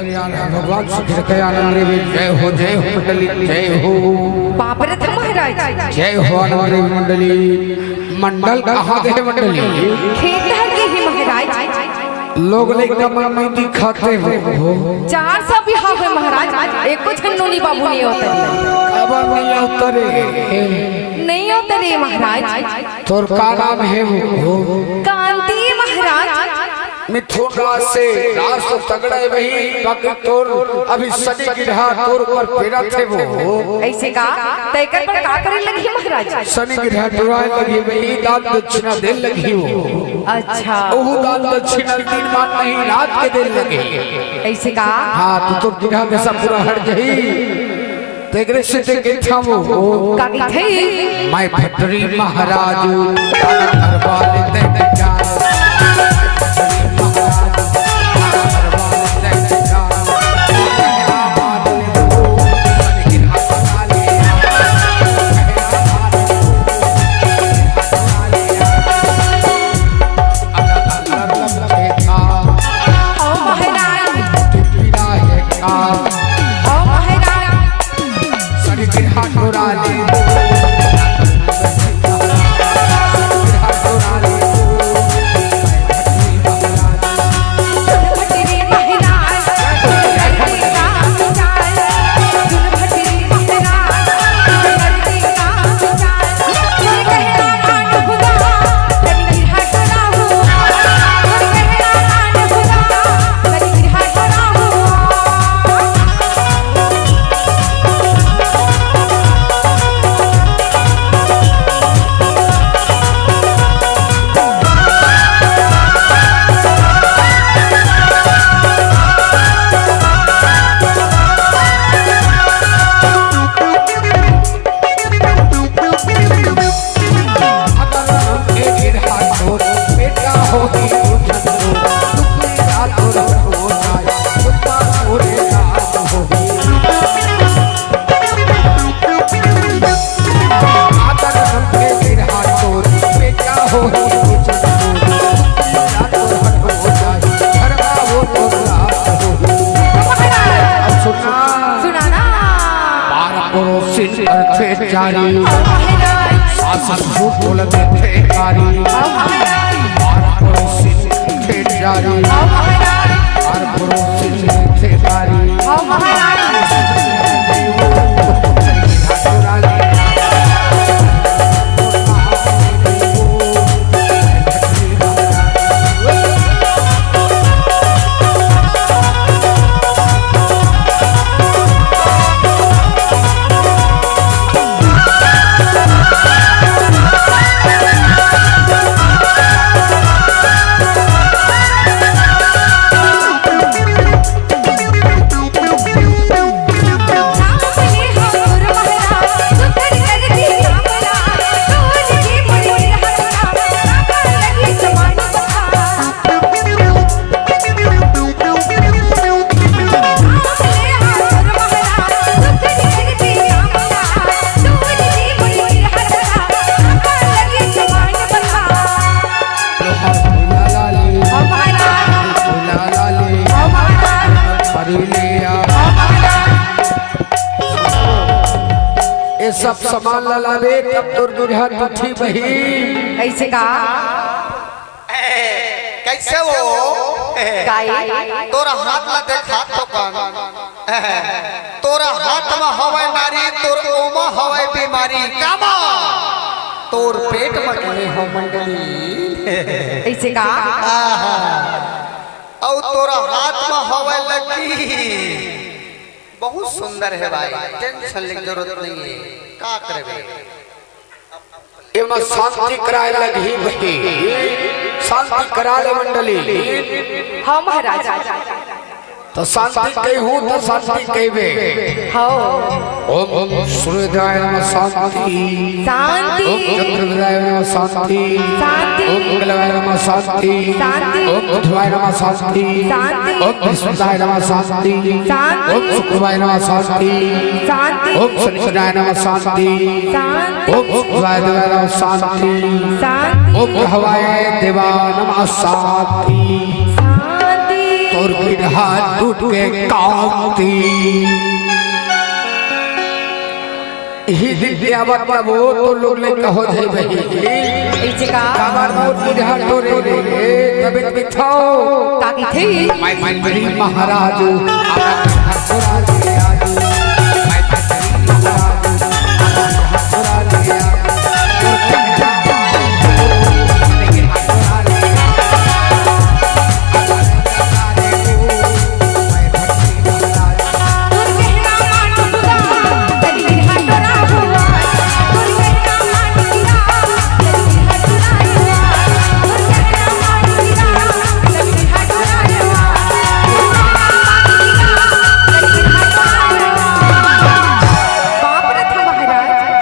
भगवान सुखदयानंद रे जय हो मंडली जय हो। बाप रे महाराज जय हो आनंद रे मंडली। मंडल कहाँ दे मंडली? खेत हर के ही महाराज लोग लेकर मन नहीं दिखाते हो। 400 बिहाव है महाराज, एक कुछ नूनी बाबू नहीं होते। अब नहीं उतरे नहीं उतरे महाराज। तोर का नाम है वो? कांति महाराज। मिथुन राज से राज तो तगड़ा है वही, बाकी तोर अभी सनी गिरहा तोर पर पेरा थे वो। ऐसे का तैकर पर का करे लगी महाराज? सनी गिरहा टुराए लगी वही, दान दक्षिणा दे लगी वो। अच्छा ओहु दान दक्षिणा दिन मान नहीं रात के दे लगे। ऐसे का? हाँ तो गिरहा जैसा पूरा हट गई तेरे से ते के था वो का की थी मैं भटरी महाराज दरबार दे जा। सब सामान लावे तब तोर दुल्हा तुठी बही। ऐसे का? कैसे वो तोरा हाथ ला देखा तो कान तोरा हाथ में हवे नारी तोर ओमा हवे बीमारी कामा तोर पेट में गए हो मंडली। ऐसे का? और तोरा हाथ में हवे लगी बहुत सुंदर है भाई, टेंशन लेने की जरूरत नहीं है। का करबे एमा शांति कराए लगी बही, शांति करा ले मंडली। हाँ महाराज तो शांति कही हूँ तो शांति कहबे। हाँ ओम सूर्योदय नमः शांति, शांति, ओम चंद्रोदय नमः शांति, शांति, ओम मंगलाय नमः शांति, शांति, ओम बुधवाय नमः शांति, शांति, ओम बृहस्पतिवाय नमः शांति, शांति, ओम शुक्रवाय नमः शांति, शांति, ओम शनिवाय नमः शांति, शांति, ओम शुक्रवाय नमः शांति, शांति, ओम ग्रहवाय देवा नमः शांति। शांति। तो तोर गिरहा टूट के कांति ही दिया मतलब वो तो लोग ले कहो जे भाई ई जगह कामार मोर गिरहा टोरे रे तबे किथो ताकि थी मैं मंत्री महाराज आपा हसरा ले आजू मैं मंत्री महाराज हसरा ले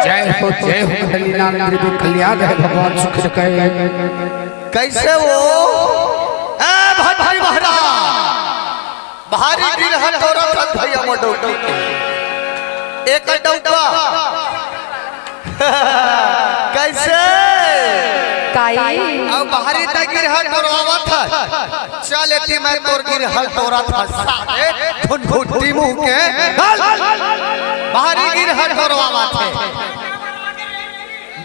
जय हो कल्याण कल्याण है भगवान सुख रखे कैसे वो ए भाई महाराज भारी गिरहन औरत भैया मोटो एक डौका कैसे काई अब बाहरी तक गिरहन औरत था चल एती मैं तोर गिरहन औरत था सारे फुटफुटी मुंह के बाहरी गिरहन औरत है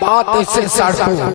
बात से साढ़ू